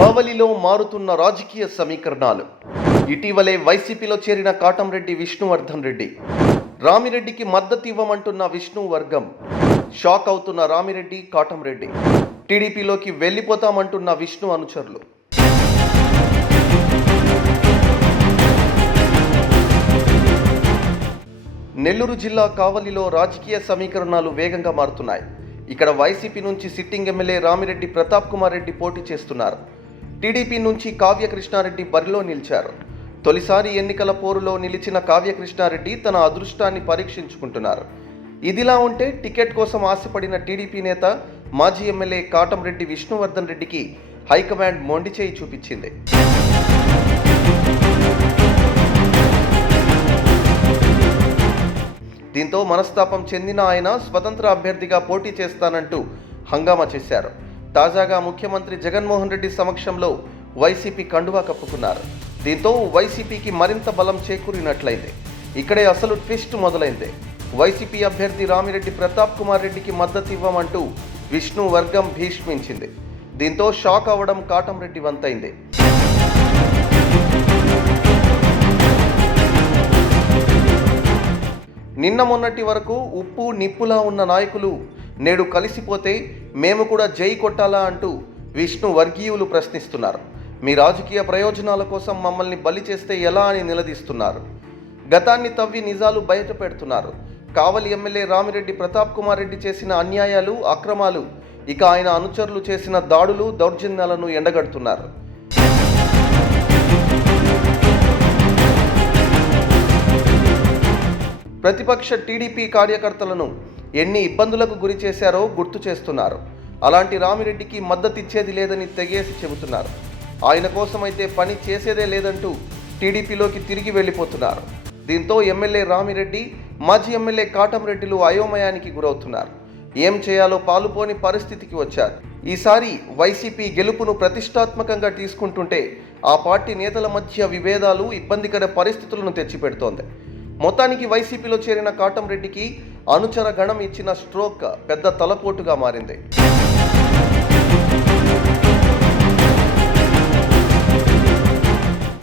కావలిలో మారుతున్న రాజకీయ సమీకరణాలు. ఇటీవలే వైసీపీలో చేరిన కాటంరెడ్డి విష్ణువర్ధన్ రెడ్డి. రామిరెడ్డికి మద్దతు ఇవ్వమంటున్న విష్ణు వర్గం. షాక్ అవుతున్న రామిరెడ్డి, కాటంరెడ్డి. టీడీపీలోకి వెళ్ళిపోతామంటున్న విష్ణు అనుచరులు. నెల్లూరు జిల్లా కావలిలో రాజకీయ సమీకరణాలు వేగంగా మారుతున్నాయి. ఇక్కడ వైసీపీ నుంచి సిట్టింగ్ ఎమ్మెల్యే రామిరెడ్డి ప్రతాప్ కుమార్ రెడ్డి పోటీ చేస్తున్నారు. టీడీపీ నుంచి కావ్య కృష్ణారెడ్డి బరిలో నిలిచారు. తొలిసారి ఎన్నికల పోరులో నిలిచిన కావ్య కృష్ణారెడ్డి తన అదృష్టాన్ని పరీక్షించుకుంటున్నారు. ఇదిలా ఉంటే టికెట్ కోసం ఆశపడిన టీడీపీ నేత మాజీ ఎమ్మెల్యే కాటంరెడ్డి విష్ణువర్ధన్ రెడ్డికి హైకమాండ్ మొండి చేయి చూపించింది. దీంతో మనస్తాపం చెందిన ఆయన స్వతంత్ర అభ్యర్థిగా పోటీ చేస్తానంటూ హంగామా చేశారు. తాజాగా ముఖ్యమంత్రి జగన్మోహన్ రెడ్డి సమక్షంలో వైసీపీ కండువా కప్పుకున్నారు. దీంతో వైసీపీకి మరింత బలం చేకూరినట్లయింది. ఇక్కడే అసలు ట్విస్ట్ మొదలైంది. వైసీపీ అభ్యర్థి రామిరెడ్డి ప్రతాప్ కుమార్ రెడ్డికి మద్దతు ఇవ్వమంటూ విష్ణు వర్గం భీష్మించింది. దీంతో షాక్ అవ్వడం కాటంరెడ్డి వంతైంది. నిన్న మొన్నటి వరకు ఉప్పు నిప్పులా ఉన్న నాయకులు నేడు కలిసిపోతే మేము కూడా జై కొట్టాలా అంటూ విష్ణు వర్గీయులు ప్రశ్నిస్తున్నారు. మీ రాజకీయ ప్రయోజనాల కోసం మమ్మల్ని బలి చేస్తే ఎలా అని నిలదీస్తున్నారు. గతాన్ని తవ్వి నిజాలు బయట పెడుతున్నారు. కావలి ఎమ్మెల్యే రామిరెడ్డి ప్రతాప్ కుమార్ రెడ్డి చేసిన అన్యాయాలు, అక్రమాలు, ఇక ఆయన అనుచరులు చేసిన దాడులు, దౌర్జన్యాలను ఎండగడుతున్నారు. ప్రతిపక్ష టీడీపీ కార్యకర్తలను ఎన్ని ఇబ్బందులకు గురి చేశారో గుర్తు చేస్తున్నారు. అలాంటి రామిరెడ్డికి మద్దతిచ్చేది లేదని తెగేసి చెబుతున్నారు. ఆయన కోసమైతే పని చేసేదే లేదంటూ టీడీపీలోకి తిరిగి వెళ్ళిపోతున్నారు. దీంతో ఎమ్మెల్యే రామిరెడ్డి, మాజీ ఎమ్మెల్యే కాటంరెడ్డిలు అయోమయానికి గురవుతున్నారు. ఏం చేయాలో పాలుపోని పరిస్థితికి వచ్చారు. ఈసారి వైసీపీ గెలుపును ప్రతిష్టాత్మకంగా తీసుకుంటుంటే ఆ పార్టీ నేతల మధ్య విభేదాలు ఇబ్బందికర పరిస్థితులను తెచ్చిపెడుతోంది. మొత్తానికి వైసీపీలో చేరిన కాటంరెడ్డికి అనుచర గణం ఇచ్చిన స్ట్రోక్ పెద్ద తలపోటుగా మారింది.